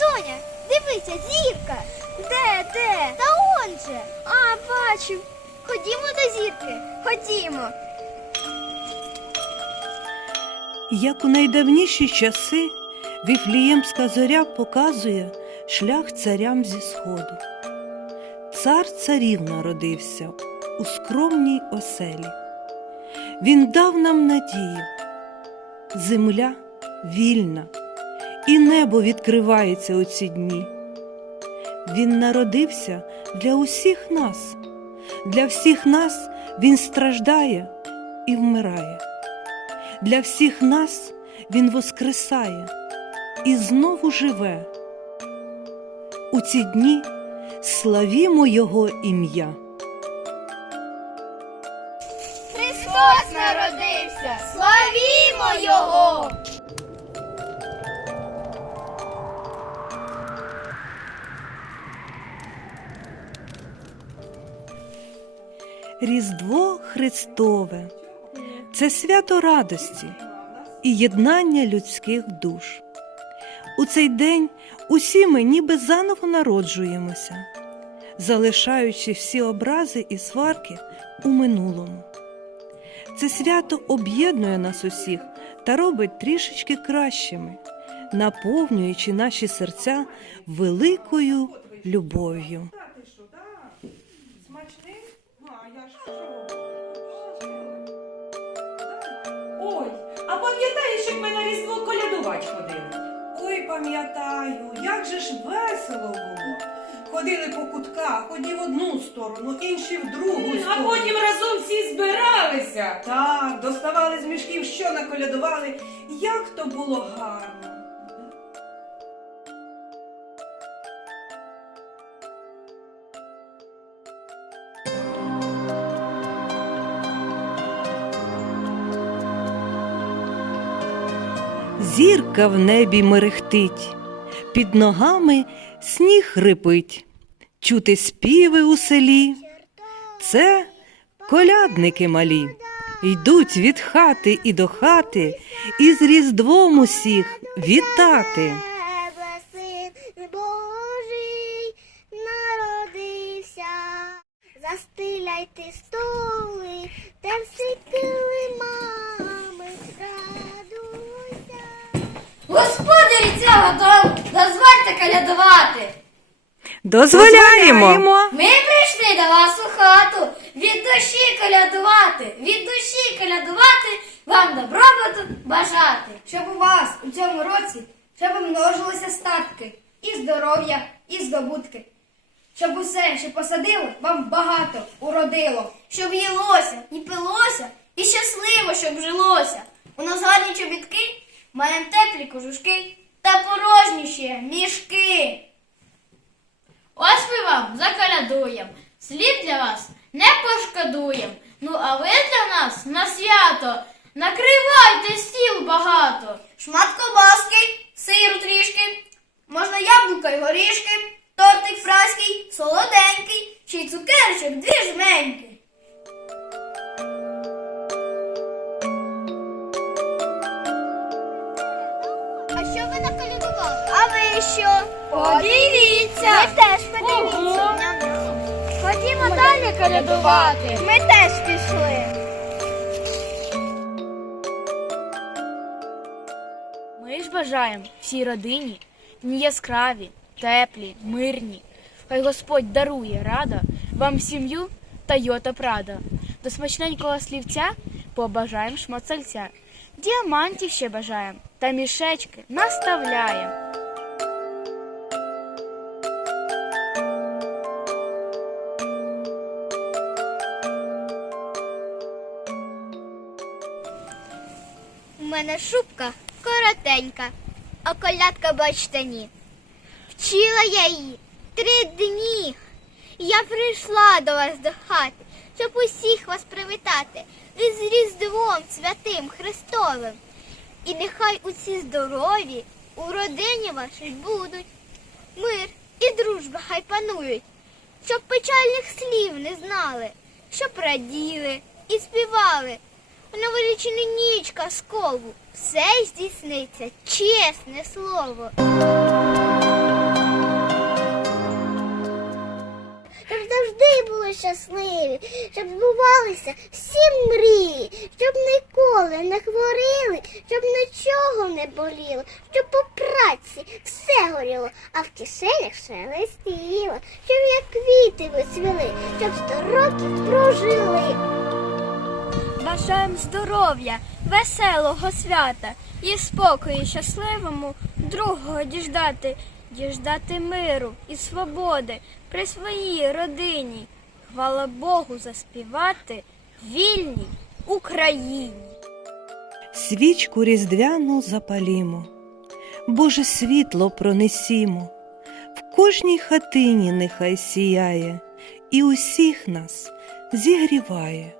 Соня, дивися, зірка. Де, де? Та он же. А, бачу. Ходімо до зірки. Ходімо. Як у найдавніші часи Віфліємська зоря показує шлях царям зі сходу. Цар царів народився у скромній оселі. Він дав нам надію. Земля вільна, і небо відкривається у ці дні. Він народився для усіх нас. Для всіх нас він страждає і вмирає. Для всіх нас Він воскресає і знову живе. У ці дні славімо Його ім'я. Христос народився. Славімо Його. Різдво Христове це свято радості і єднання людських душ. У цей день усі ми ніби заново народжуємося, залишаючи всі образи і сварки у минулому. Це свято об'єднує нас усіх та робить трішечки кращими, наповнюючи наші серця великою любов'ю. Пам'ятаєш, як ми на Різдво колядувати ходили? Ой, пам'ятаю, як же ж весело було. Ходили по кутках, одні в одну сторону, інші в другу А сторону. потім разом всі збиралися. Так, доставали з мішків, що наколядували. Як то було гарно. Зірка в небі мерехтить, під ногами сніг хрипить, чути співи у селі. Це колядники малі, йдуть від хати і до хати, і з Різдвом усіх вітати. Син Божий народився. Застиляйте столи, та всі килимами Господарі цього дому, дозвольте колядувати. Дозволяємо! Ми прийшли до вас у хату від душі колядувати, від душі колядувати, вам добробуту бажати. щоб у вас у цьому році щоб множилися статки, і здоров'я, і здобутки. Щоб усе, що посадили, вам багато уродило. Щоб їлося, і пилося, і щасливо, щоб жилося. У нас гарні чобітки, маємо теплі кожушки та порожні ще мішки. Ось ми вам заколядуєм, слід для вас не пошкодуєм. Ну а ви для нас на свято накривайте стіл багато. Шмат ковбаски, Подивіться! Ми теж подивіться. Ходімо далі колядувати. Ми теж пішли. Ми ж бажаємо всій родині дні яскраві, теплі, мирні. Хай Господь дарує рада вам сім'ю та йота прада. До смачненького слівця побажаємо шмацальця. Діамантів ще бажаємо та мішечки наставляємо. Мене шубка коротенька, а колядка бачите ні. Вчила я її три дні. Я прийшла до вас до хати, щоб усіх вас привітати із Різдвом святим Христовим. І нехай усі здорові у родині вашій будуть. Мир і дружба хай панують, щоб печальних слів не знали, щоб раділи і співали. Вона вилічена нічка з. Все здійсниться, чесне слово. Щоб завжди були щасливі, щоб збувалися всі мрії, щоб ніколи не хворіли, щоб нічого не боліло, щоб по праці все горіло, а в кишенях шелестіло, щоб як квіти висвіли, щоб сто років прожили. Бажаєм здоров'я, веселого свята і спокою щасливому другого діждати, діждати миру і свободи при своїй родині. Хвала Богу заспівати вільній Україні. Свічку різдвяну запалімо, Боже світло пронесімо, в кожній хатині нехай сіяє і усіх нас зігріває.